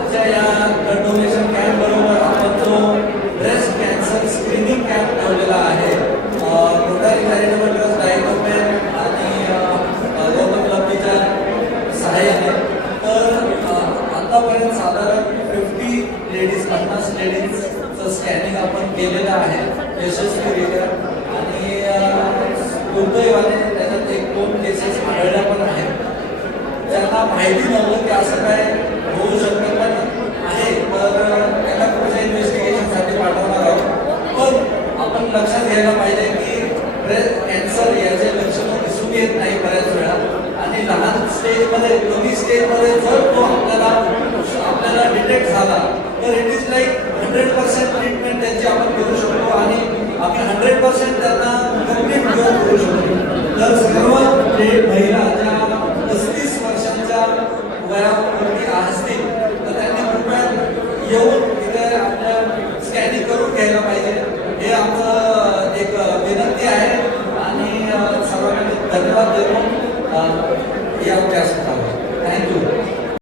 आजच्या या blood donation camp बरोबर आपण जो ब्रेस्ट कॅन्सर स्क्रीनिंग कॅम्प ठेवलेला आहे रोटरी चॅरिटेबल ट्रस्ट डायगोमेंट आणि गौतम लब्धीच्या सहाय्याने, तर आतापर्यंत साधारण 50 लेडीजचं स्कॅनिंग आपण केलेलं आहे यशस्वीरित्या आणि दुर्दैवाने त्याच्यात 1-2 केसेस आढळल्या पण आहेत. त्यांना माहिती नव्हतं की असं काय होऊ शकतं पण आहे, तर त्यांना पुढच्या इन्व्हेस्टिगेशनसाठी पाठवणार आहोत. पण आपण लक्षात घ्यायला पाहिजे की ब्रेस्ट कॅन्सर याचे लक्षणं दिसून येत नाही बऱ्याच वेळा आणि लहान स्टेजमध्ये कमी स्टेजमध्ये जर तो आपल्याला डिटेक्ट झाला तर इट इज लाईक 100% ट्रीटमेंट त्यांची आपण करू शकतो आणि आम्ही 100% त्यांना कंप्लीट करू शकतो. तर सर्व महिला ज्या 35 वर्षांच्या वयावरती असतील तर त्यांनी कृपया येऊन इथे आपल्या स्कॅनिंग करून घ्यायला पाहिजे. हे आमचं एक विनंती आहे आणि सर्वांनी धन्यवाद देतो या व्यासपीठावर. थँक्यू.